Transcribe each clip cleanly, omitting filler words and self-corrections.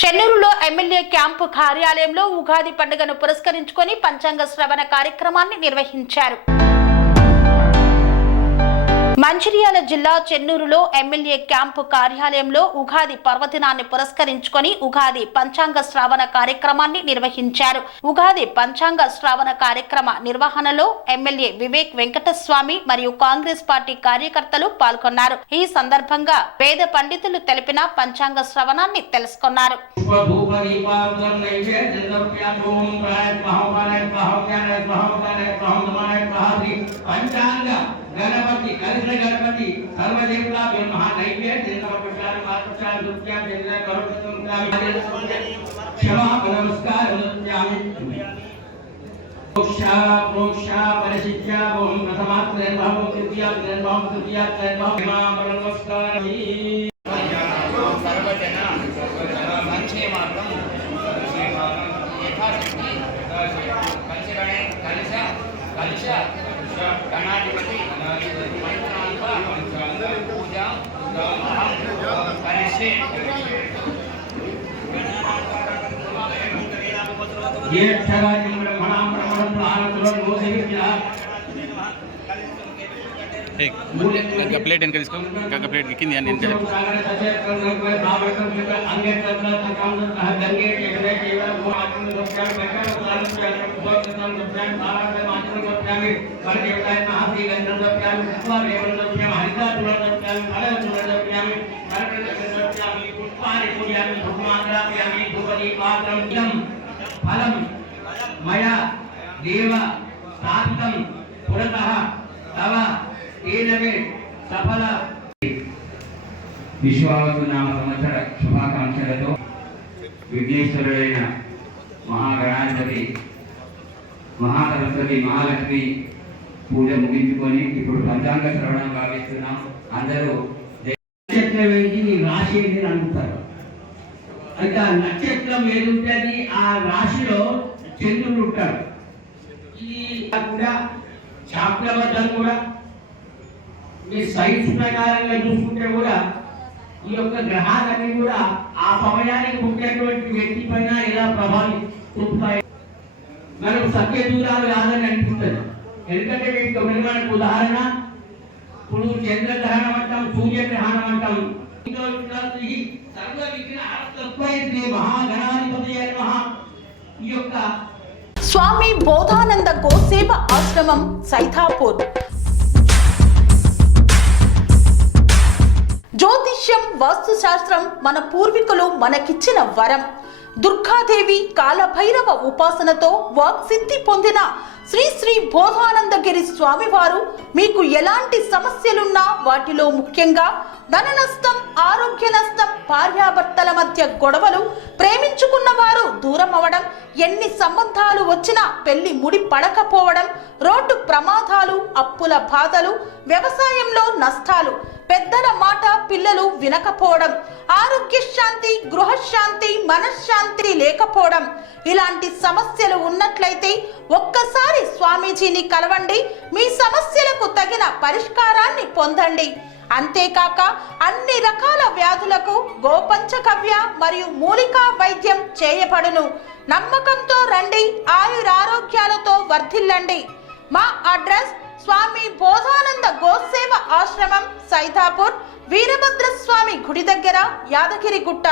చెన్నూరులో MLA camp కార్యాలయంలో ఉగాది పండుగను పురస్కరించుకొని పంచాంగ శ్రవణ కార్యక్రమాన్ని నిర్వహించారు. మంచిర్యాల జిల్లా చెన్నూరులో ఎమ్మెల్యే క్యాంపు కార్యాలయంలో ఉగాది పర్వదినాన్ని పురస్కరించుకొని ఉగాది పంచాంగ శ్రావణ కార్యక్రమాన్ని నిర్వహించారు. ఉగాది పంచాంగ శ్రావణ కార్యక్రమ నిర్వహణలో ఎమ్మెల్యే వివేక్ వెంకటస్వామి మరియు కాంగ్రెస్ పార్టీ కార్యకర్తలు పాల్గొన్నారు. ఈ సందర్భంగా వేద పండితులు తెలిపిన పంచాంగ శ్రవణాన్ని తెలుసుకున్నారు. गणपति कलश गणपति सर्वदेवता महानैवेद्य समर्पयामि मातृचार दुर्गा देवता करोतुम क्षमा नमस्कार समर्पयामि मोक्षा मोक्षा परिशिष्या ओम प्रथमात्रे भाव तृतीया नमस्कार सर्वजना संक्षे मार्गम यथाशक्ति पंचगणे कलश कलश गणाधिपति पूजा करिष्ये ये क्षगानि ब्रह्मणां ब्रह्मणं प्राणतुलं मोदिविद्या एक प्लेट इनका इसको का प्लेट किन यानी इनका फलं मया देव स्थापितं पुरतः तव तेनवे सफल विश्वावसु नाम संवत्सर शुभाकांक्षलतो विघ्नेश्वरुडैन महागणाधिपति महासरस्वती महालक्ष्मी పూజ ముగించుకొని ఇప్పుడు పంచాంగ శ్రవణం భావిస్తున్నాం. అందరూ నక్షత్రం ఏంటి నీ రాశి ఏంటి అని అడుగుతారు. అయితే ఆ నక్షత్రం ఏది ఉంటుంది ఆ రాశిలో చంద్రుడు ఉంటాడు. ఇది కూడా శాస్త్రబద్ధం కూడా మీ సైన్స్ ప్రకారంగా చూసుకుంటే కూడా ఈ యొక్క గ్రహాలన్నీ కూడా ఆ సమయానికి పుట్టినటువంటి వ్యక్తి పైన ఎలా ప్రభావం చూపుతాయి. మనం సత్య దూరాలు కాదని అనిపిస్తుంది. ఎందుకంటే వీటికి మనకు ఉదాహరణ ఇప్పుడు చంద్రగ్రహణం అంటాం, సూర్యగ్రహణం అంటాం. సర్వ విగ్రహ మహాగణాధిపతి ఈ యొక్క స్వామి బోధానంద గోసేవ ఆశ్రమం సైథాపూర్. జ్యోతిష్యం వాస్తుశాస్త్రం మన పూర్వీకులు మనకిచ్చిన వరం. దుర్గాదేవి కాలభైరవ ఉపాసనతో వాక్సిద్ధి పొందిన శ్రీ శ్రీ బోధానందగిరి స్వామివారు మీకు ఎలాంటి సమస్యలున్నా వాటిలో ముఖ్యంగా ధన నష్టం, ఆరోగ్య నష్టం, భార్యాభర్తల మధ్య గొడవలు, ప్రేమించుకున్న వారు దూరం అవడం, ఎన్ని సంబంధాలు వచ్చినా పెళ్లి ముడి పడకపోవడం, రోడ్డు ప్రమాదాలు, అప్పుల బాధలు, వ్యవసాయంలో నష్టాలు, పెద్దల మాట పిల్లలు వినకపోవడం, ఆరోగ్య శాంతి, గృహశాంతి, మనశ్శాంతి లేకపోవడం, ఇలాంటి సమస్యలు ఉన్నట్లయితే ఒక్కసారి స్వామీజీని కలవండి. మీ సమస్యలకు తగిన పరిష్కారాన్ని పొందండి. అంతేకాక అన్ని రకాల వ్యాధులకు గోపంచకవ్య మరియు మూలికా వైద్యం చేయబడును. నమ్మకంతో రండి, ఆయురారోగ్యాలతో వర్ధిల్లండి. మా అడ్రస్ స్వామి బోధానంద గోసేవ ఆశ్రమం సైథాపూర్, వీరభద్రస్వామి గుడి దగ్గర, యాదగిరిగుట్ట.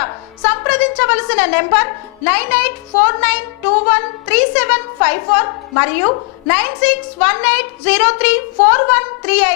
సంప్రదించవలసిన నెంబర్ 9849213754 మరియు 9618034138.